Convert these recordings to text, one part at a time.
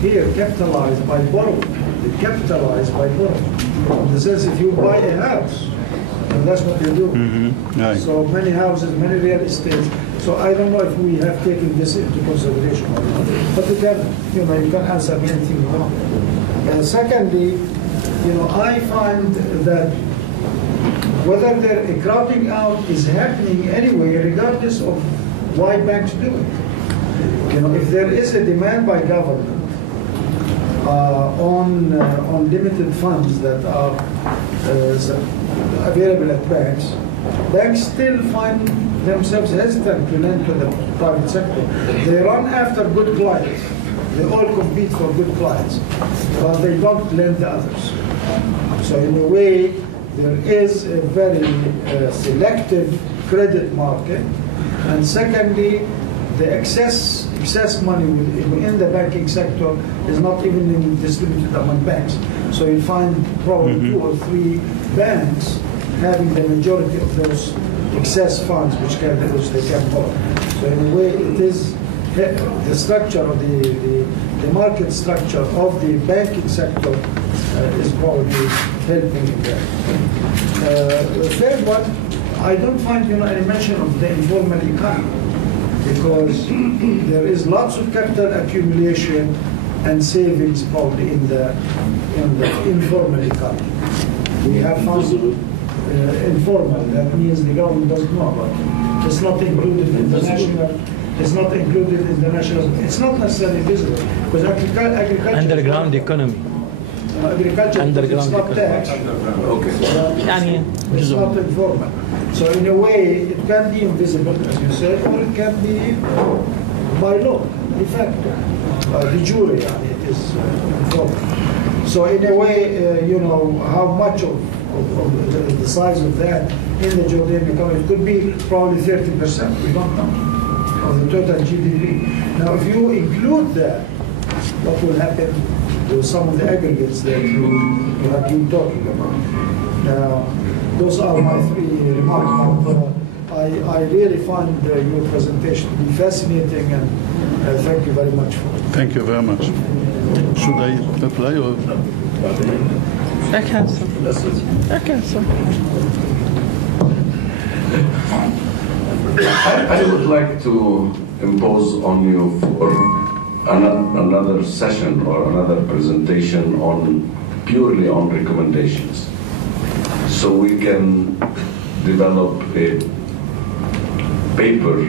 here capitalized by borrowing. They capitalize by borrowing. In the sense, if you buy a house, and that's what they do. Right. So many houses, many real estates. So I don't know if we have taken this into consideration or not. But you can answer anything you want. Secondly, I find that whether a crowding out is happening anyway, regardless of why banks do it. If there is a demand by government on limited funds that are available at banks, banks still find themselves hesitant to lend to the private sector. They run after good clients. They all compete for good clients, but they don't lend the others. So in a way, there is a very selective credit market. And secondly, the excess money in the banking sector is not even distributed among banks. So you find probably 2 or 3 banks having the majority of those excess funds which they can borrow. So in a way, it is the structure of the market structure of the banking sector is probably helping in that. The third one, I don't find any mention of the informal economy, because there is lots of capital accumulation and savings probably in the informal economy. We have found informal, that means the government doesn't know about it. It's not included in the national. It's not included in the national. It's not necessarily visible because agriculture. Underground economy. Agriculture is not taxed. Okay. It's not informal. So in a way, it can be invisible, as you said, or it can be by law, de facto, de jure. It is informal. So in a way, how much of the size of that in the Jordanian economy, it could be probably 30%. We don't know of the total GDP. Now, if you include that, what will happen to some of the aggregates that you have been talking about? Now, those are my 3 remarks. But I really find your presentation to be fascinating, and thank you very much for it. Thank you very much. Should I reply or? I cancel. I would like to impose on you for another session or another presentation purely on recommendations, so we can develop a paper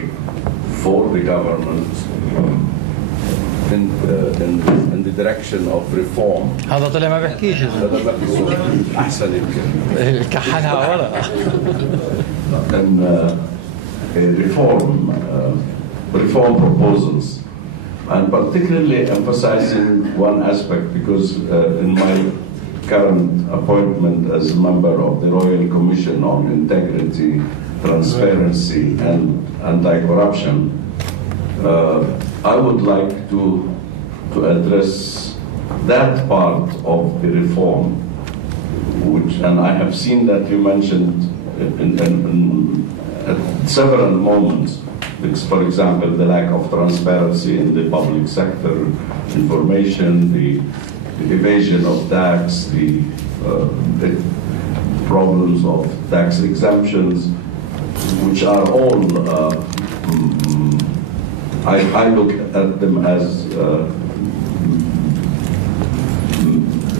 for the government in the direction of reform. هذا طلع ما بحكيش. أحسن يمكن. كحلها ورا. And reform proposals, and particularly emphasizing one aspect, because in my current appointment as a member of the Royal Commission on Integrity, Transparency and Anti-Corruption, I would like to address that part of the reform, and I have seen that you mentioned at several moments, for example, the lack of transparency in the public sector, information, the evasion of tax, the problems of tax exemptions, which are all, I look at them as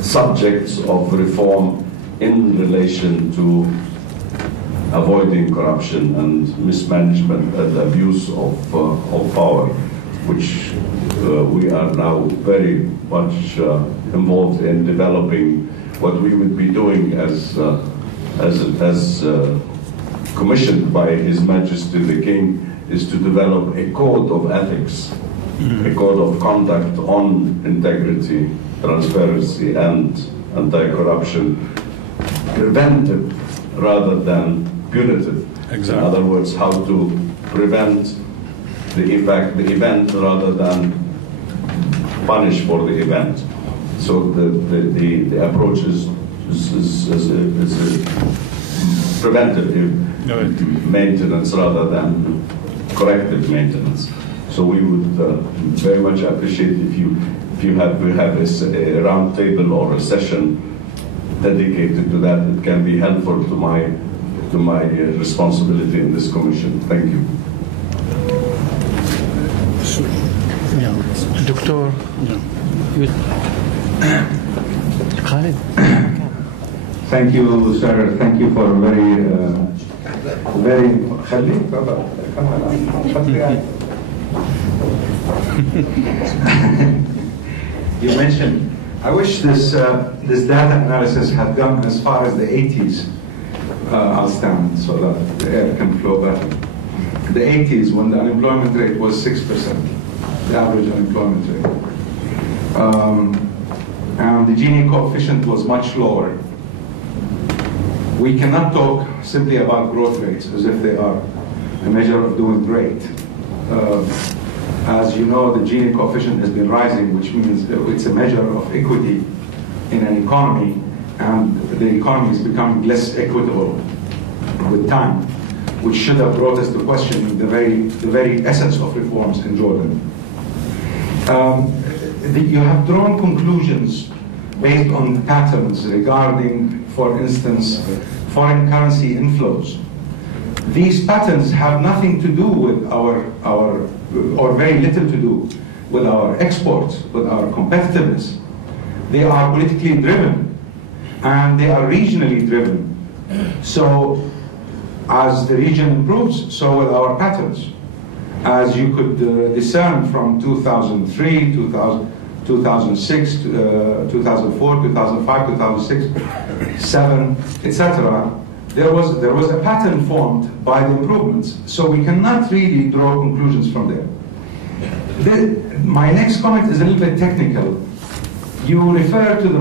subjects of reform in relation to avoiding corruption and mismanagement and abuse of power, which we are now very much involved in developing. What we would be doing as commissioned by His Majesty the King is to develop a code of ethics, a code of conduct on integrity, transparency, and anti-corruption, preventive rather than punitive. Exactly. In other words, how to prevent the event rather than punish for the event. So the approach is a preventive maintenance rather than corrective maintenance. So we would very much appreciate if you if we have a round table or a session dedicated to that, it can be helpful to my responsibility in this commission. Thank you. Doctor, Khalid. Thank you, sir. Thank you for very. You mentioned. I wish this data analysis had gone as far as the 80s. I'll stand so that the air can flow better. The 80s, when the unemployment rate was 6%, the average unemployment rate, and the Gini coefficient was much lower. We cannot talk simply about growth rates as if they are a measure of doing great. As you know, the Gini coefficient has been rising, which means it's a measure of equity in an economy, and the economy is becoming less equitable with time, which should have brought us to question the very essence of reforms in Jordan. You have drawn conclusions based on patterns regarding, for instance, foreign currency inflows. These patterns have nothing to do with or very little to do with our exports, with our competitiveness. They are politically driven, and they are regionally driven. So, as the region improves, so will our patterns. As you could discern from 2003, 2006, 2004, 2005, 2006, 7, etc., there was a pattern formed by the improvements. So we cannot really draw conclusions from there. My next comment is a little bit technical. You refer to the